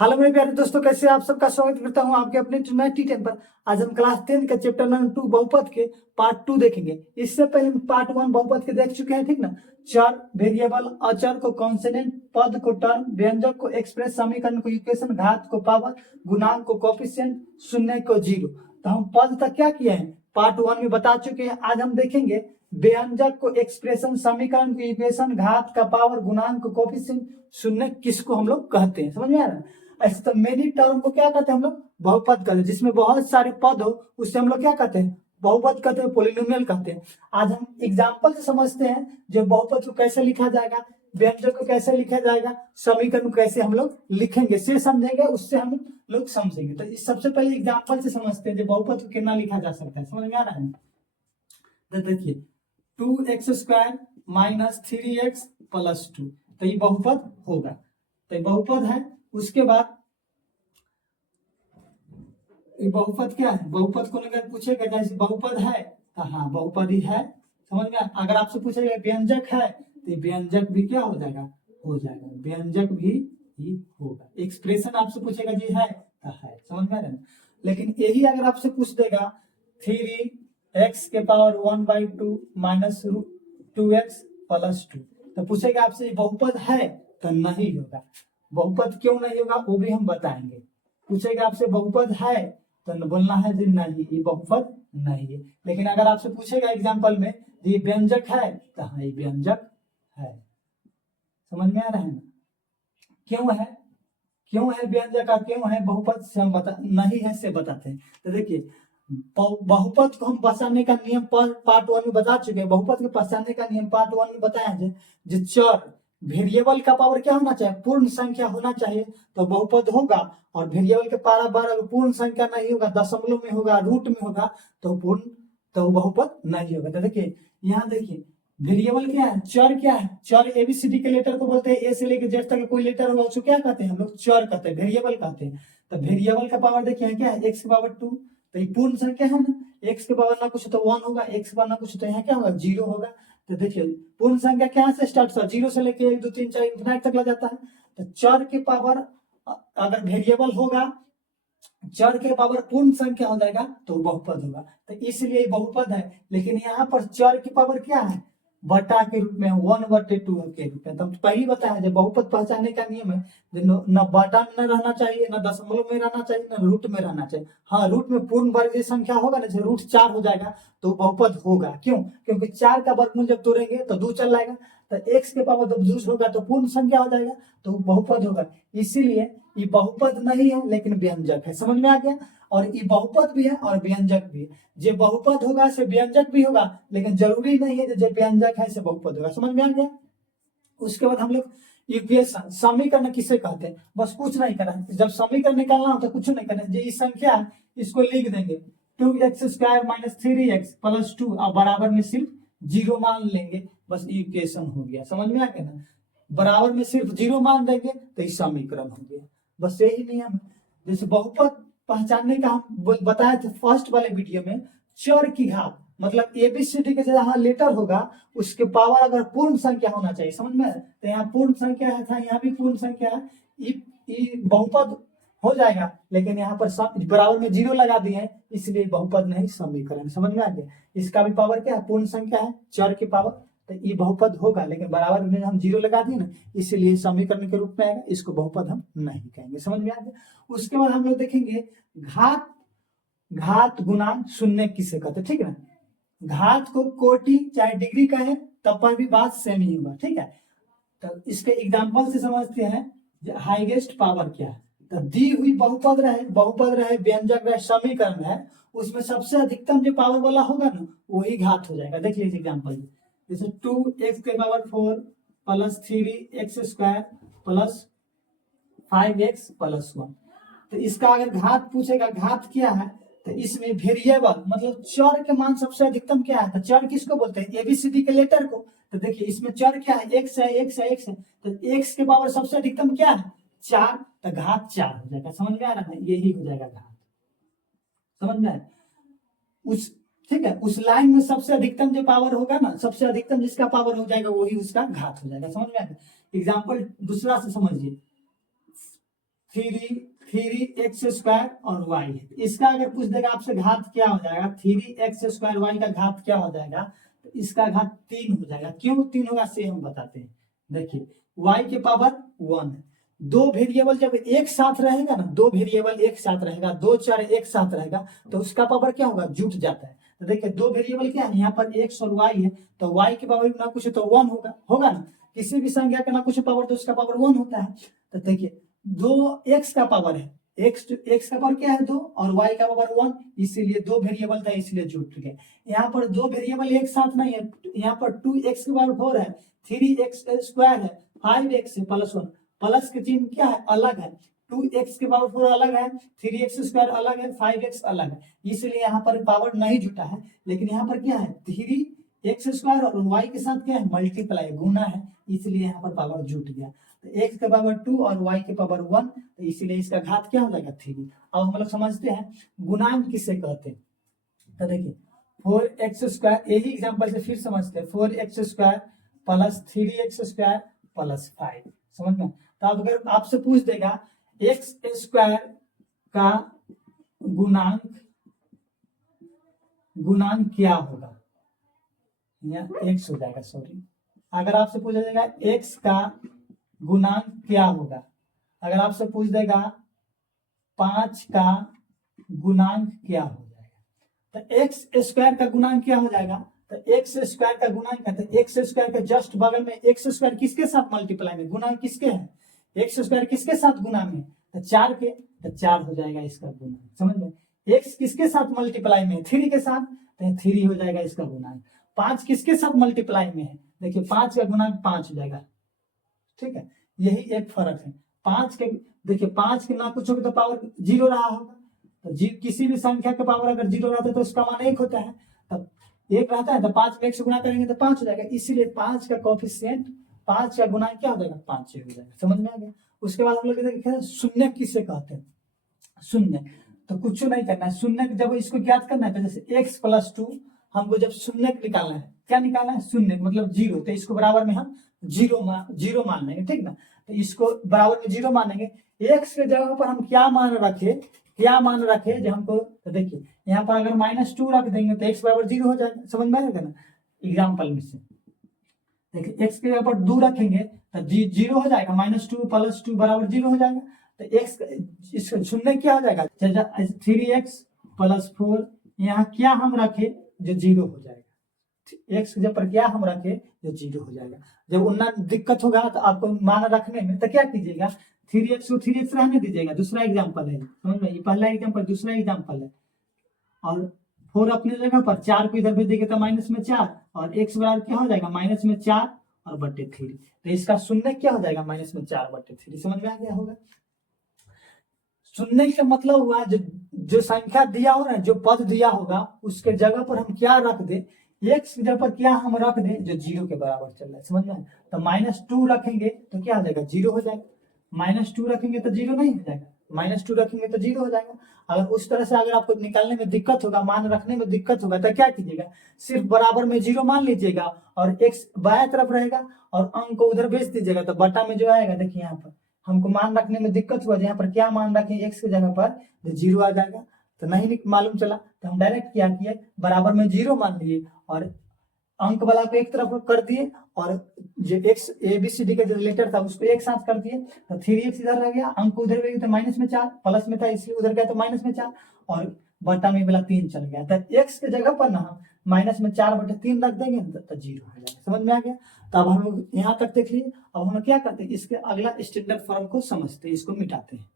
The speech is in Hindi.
हेलो मेरे प्यारे दोस्तों, कैसे आप सबका स्वागत करता हूं आपके अपने T10 पर। आज हम क्लास 10 का चैप्टर नंबर 2 बहुपद के पार्ट 2 देखेंगे। इससे पहले हम पार्ट 1 बहुपद के देख चुके हैं, ठीक ना। चर, वेरिएबल, अचर को कॉन्सोनेंट, पद को टर्म, व्यंजक को एक्सप्रेस, समीकरण को इक्वेशन, घात को पावर, गुणांक को कोफिशिएंट, शून्य को जीरो। तो हम पद तक क्या किए हैं, पार्ट 1 में बता चुके हैं। आज हम देखेंगे व्यंजक को एक्सप्रेशन, समीकरण को इक्वेशन, घात का पावर, गुणांक को कोफिशिएंट, शून्य किसको हम लोग कहते हैं, समझ में आ रहा है। ऐसे तो मेनी टर्म को क्या कहते हैं हम लोग, बहुपद कहते हैं। जिसमें बहुत सारे पद हो उससे हम लोग क्या कहते हैं, बहुपद कहते हैं, पोलिनोमियल कहते हैं। आज हम एग्जांपल से समझते हैं जो बहुपद को कैसे लिखा जाएगा, व्यंजक को कैसे लिखा जाएगा, समीकरण को कैसे हम लोग लिखेंगे, से समझेंगे, उससे हम लोग समझेंगे। तो इस सबसे पहले एग्जांपल से समझते हैं जो बहुपद को कितना लिखा जा सकता है, समझ में आ रहा है। तो देखिए 2x² - 3x + 2, तो ये बहुपद होगा, तो ये बहुपद है। उसके बाद बहुपद क्या है, बहुपद को अगर पूछेगा जैसे बहुपद है तो हाँ बहुपद ही है, समझ में। अगर आपसे पूछेगा व्यंजक है तो व्यंजक भी क्या हो जाएगा, व्यंजक भी ही होगा। एक्सप्रेशन आपसे पूछेगा जी है तो है, समझ में आ रहा है। लेकिन यही अगर आपसे पूछ देगा 3x⁻1/2 - 2x + 2, तो पूछेगा आपसे बहुपद है तो नहीं होगा। बहुपद क्यों नहीं होगा वो भी हम बताएंगे। पूछेगा आपसे बहुपद है तो बोलना है जी नहीं, ये बहुपद नहीं है। लेकिन अगर आपसे पूछेगा एग्जांपल में ये व्यंजक है तो हाँ ये व्यंजक है, समझ में आ रहा है ना। क्यों है व्यंजक का, क्यों है बहुपद से हम बता नहीं है से बताते हैं। तो देखिए बहुपद को हम पहचानने का नियम पार्ट 1 में बता चुके हैं। बहुपद को पहचानने का नियम पार्ट 1 में बताया है जो चर वेरिएबल का पावर क्या होना चाहिए, पूर्ण संख्या होना चाहिए तो बहुपद होगा। और वेरिएबल के पावर अगर पूर्ण संख्या नहीं होगा, दशमलव में होगा, रूट में होगा तो बहुपद नहीं होगा। तो देखिए यहाँ देखिए वेरिएबल क्या है, चर क्या है, चर ABCD के लेटर को बोलते हैं, ए से लेकर जेड तक कोई लेटर होगा उसको क्या कहते हैं हम लोग, चर कहते हैं, वेरिएबल कहते हैं। तो वेरिएबल का पावर देखिए क्या है, x⁻2, तो ये पूर्ण संख्या है ना, x के पावर ना कुछ तो 1 होगा, x के पावर ना कुछ तो यहाँ क्या होगा 0 होगा। तो देखिए पूर्ण संख्या क्या से स्टार्ट होगा, 0 से लेके 1 2 3 4 इंफिनिट तक लग जाता है। तो चर के पावर अगर वेरिएबल होगा, चर के पावर पूर्ण संख्या हो जाएगा तो बहुपद होगा, तो इसलिए बहुपद है। लेकिन यहाँ पर चर की पावर क्या है, बटा के रूप में 1/2 के रूप में। तो हम पहले बताया जब बहुपद पहचानने का नियम है न बटा में रहना चाहिए, न दशमलव में रहना चाहिए, न रूट में रहना चाहिए। हाँ रूट में पूर्ण वर्ग संख्या होगा ना, जैसे रूट 4 हो जाएगा तो बहुपद होगा। क्यों, क्योंकि 4 का वर्गमूल जब तोड़ेंगे तो 2 चल जाएगा, तो x के पावर जब 2 होगा तो पूर्ण संख्या हो जाएगा तो बहुपद होगा। इसीलिए ये बहुपद नहीं है लेकिन व्यंजक है, समझ में आ गया। और ये बहुपद भी है और व्यंजक भी है। जो बहुपद होगा से व्यंजक भी होगा, लेकिन जरूरी नहीं है जो व्यंजक है से बहुपद होगा, समझ में आ गया। उसके बाद हम लोग इक्वेशन, समीकरण किसे कहते हैं, बस कुछ नहीं करना, जब समीकरण निकालना होता है कुछ नहीं करना, जो संख्या है इसको लिख देंगे 2x² - 3x + 2 और बराबर में सिर्फ 0 मान लेंगे, बस इक्वेशन हो गया, समझ में आ गया ना। बराबर में सिर्फ 0 मान देंगे तो ये समीकरण हो गया, बस यही नियम है। जैसे बहुपद पहचानने का हम बताए थे फर्स्ट वाले वीडियो में, चर की घात मतलब ABCD के जहाँ लेटर होगा उसके पावर अगर पूर्ण संख्या होना चाहिए, समझ में। तो यहाँ पूर्ण संख्या है था, यहाँ भी पूर्ण संख्या है, ये बहुपद हो जाएगा। लेकिन यहाँ पर बराबर में 0 लगा दिए हैं इसलिए बहुपद नहीं समीकरण, समझ में आ गया। इसका भी पावर क्या है, पूर्ण संख्या है, चर की पावर, तो ये बहुपद होगा। लेकिन बराबर में हम 0 लगा दिए ना इसलिए समीकरण के रूप में आएगा, इसको बहुपद हम नहीं कहेंगे, समझ में आ गया। उसके बाद हम लोग देखेंगे घात गुणांक शून्य किसे कहते हैं, ठीक है ना। घात को कोटि चाहे डिग्री कहें तब पर भी बात सेम ही होगा, ठीक है। तो इसके एग्जांपल से समझते हैं हाईएस्ट पावर क्या है। तो दी हुई बहुपद रहे, व्यंजक रहे, समीकरण है, उसमें सबसे अधिकतम जो पावर वाला होगा ना वही घात हो जाएगा। देख लीजिए एग्जांपल, जैसे 2x⁻4 + 3x² + 5x + 1। तो इसका अगर घात पूछेगा, घात क्या है, तो इसमें वेरिएबल मतलब चर के मान सबसे अधिकतम क्या है, तो चर किसको बोलते हैं, ABCD के लेटर को। तो देखिए इसमें चर क्या है, x है, तो x के पावर सबसे अधिकतम क्या है 4, तो घात 4 हो जाएगा, समझ में आ रहा है, यही हो जाएगा घात, समझ में आया। उस ठीक है, उस लाइन में सबसे अधिकतम जो पावर होगा ना, सबसे अधिकतम जिसका पावर हो जाएगा वही उसका घात हो जाएगा, समझ में आया। एग्जाम्पल दूसरा से समझिए, थ्री एक्स स्क्वायर और वाई है। इसका अगर पूछ देगा आपसे घात क्या हो जाएगा, 3x² वाई का घात क्या हो जाएगा, तो इसका घात 3 हो जाएगा। क्यों 3 होगा से हम बताते हैं। देखिए y के पावर 1 है, दो वेरिएबल जब एक साथ रहेगा ना, दो वेरिएबल एक साथ रहेगा, दो चर एक साथ रहेगा, तो उसका पावर क्या होगा, जुट जाता है। तो देखिए दो वेरिएबल क्या है, यहाँ पर x और y है, तो y के पावर ना कुछ तो 1 होगा, होगा ना। किसी भी संख्या का ना कुछ पावर तो उसका पावर 1 होता है। तो देखिए दो x का पावर है, x का पावर क्या है 2 और y का पावर 1, इसीलिए दो वेरिएबल था इसलिए जुट गए। यहाँ पर दो वेरिएबल एक साथ नहीं है, यहाँ पर 2x के पावर 4 है, 3x² है, 5x है प्लस 1, प्लस के चिन्ह क्या है, अलग है। 2x के पावर 4 अलग है, 3x² अलग है, 5x अलग है, इसलिए यहाँ पर पावर नहीं जुटा है। लेकिन यहाँ पर क्या है, 3x² और y के साथ क्या है, मल्टीप्लाई गुना है, इसलिए यहाँ पर पावर जुट गया। तो x के पावर 2 और y के पावर 1, तो इसीलिए इसका घात क्या हो जाएगा 3। अब हम लोग समझते हैं गुणांक किसे कहते हैं। तो देखिए 4x², यही एग्जांपल से फिर समझते हैं, 4x² प्लस 3x² प्लस 5, समझ में। तो अब अगर आपसे पूछ देगा x² का गुणांक क्या होगा, या x हो जाएगा, सॉरी। अगर आपसे पूछा जाएगा x का गुणांक क्या होगा, अगर आपसे पूछ देगा 5 का गुणांक क्या हो जाएगा, तो x² का गुणांक क्या हो जाएगा, तो x² का गुणांक है, तो x² के जस्ट बगल में x² किसके साथ मल्टीप्लाई में, गुणांक किसके है, x² किसके साथ गुना में, तो 4 के, तो 4 हो जाएगा इसका गुणांक, समझ में। x किसके साथ मल्टीप्लाई में, 3 के साथ, तो 3 हो जाएगा इसका गुणांक। 5 किसके साथ मल्टीप्लाई में है, देखिए 5 का गुणांक 5 हो जाएगा, ठीक है। यही एक फर्क है। 5 के, देखिए 5 के ना कुछ होगा तो पावर 0 रहा होगा, तो किसी भी संख्या का पावर अगर 0 रहता है तो उसका मान 1 होता है, तब 1 रहता है, तो 5 में 1 से गुणा करेंगे तो 5 हो जाएगा, इसीलिए 5 का कोएफिशिएंट, 5 का गुणांक क्या हो जाएगा, 5 हो जाएगा, समझ में आ गया। उसके बाद हम लोग देखिए शून्य किसे कहते हैं, शून्य तो कुछ नहीं करना है, शून्य जब इसको ज्ञात करना है, तो जैसे x + 2 हमको जब शून्य निकालना है, क्या निकालना है, शून्य मतलब 0, तो इसको बराबर में हम 0 मान लेंगे, ठीक ना। तो इसको बराबर में 0 मानेंगे, x के जगह पर हम क्या मान रखे जो हमको, तो देखिए यहाँ पर अगर -2 रख देंगे तो x बराबर 0 हो जाएगा, समझ में आएगा ना। एग्जाम्पल में से देखिए x के जगह पर 2 रखेंगे तो 0 हो जाएगा, -2 + 2 बराबर 0 हो जाएगा, तो x इसका शून्य क्या हो जाएगा, 3x + 4, यहाँ क्या हम रखे जो 0 हो जाएगा, x के जगह पर क्या हम रखे जो 0 हो जाएगा। जब उतना दिक्कत होगा तो आपको मान रखने में, तो क्या कीजिएगा, 3x को 3x रहने दीजिएगा। दूसरा एग्जाम्पल है, समझ में, ये पहला एग्जाम्पल, दूसरा एग्जाम्पल है। और 4 अपने जगह पर, 4 को इधर भेज देंगे तो -4, और x बराबर क्या हो जाएगा, -4 और बटे 3, तो इसका शून्य क्या हो जाएगा, -4 बटे 3, समझ में आ गया होगा। शून्य का मतलब हुआ जो संख्या दिया हो ना, जो पद दिया होगा उसके जगह पर हम क्या रख दे, x की जगह पर क्या हम रख दे जो 0 के बराबर चल रहा है, समझ में। तो -2 रखेंगे तो क्या हो जाएगा, 0 हो जाएगा, -2 रखेंगे तो 0 नहीं हो जाएगा, -2 रखेंगे तो 0 हो जाएगा। अगर उस तरह से अगर आपको निकालने में दिक्कत होगा, मान रखने में दिक्कत होगा, तो क्या कीजिएगा, सिर्फ बराबर में 0 मान लीजिएगा और x बाएं तरफ रहेगा और अंक को उधर भेज दीजिएगा, तो बटा में जो आएगा, देखिए यहाँ पर हमको मान रखने में दिक्कत हुआ, यहाँ पर क्या मान रखें x की जगह पर, तो 0 आ जाएगा, तो नहीं मालूम चला, तो हम डायरेक्ट क्या किए, बराबर में 0 मान लिए और अंक वाला को एक तरफ कर दिए, और जो x ABCD का जो लेटर था उसको एक साथ कर दिए, तो 3x इधर रह गया, अंक उधर गया तो -4, प्लस में था इसलिए उधर गया तो -4, और बटा में वाला 3 चल गया, तो x के जगह पर ना हम -4 बटे 3 रख देंगे तो 0 हो जाएगा, समझ में आ गया। तो अब हम लोग यहाँ तक देख लिए। अब हम क्या करते हैं, इसके अगला स्टैंडर्ड फॉर्म को समझते हैं, इसको मिटाते हैं।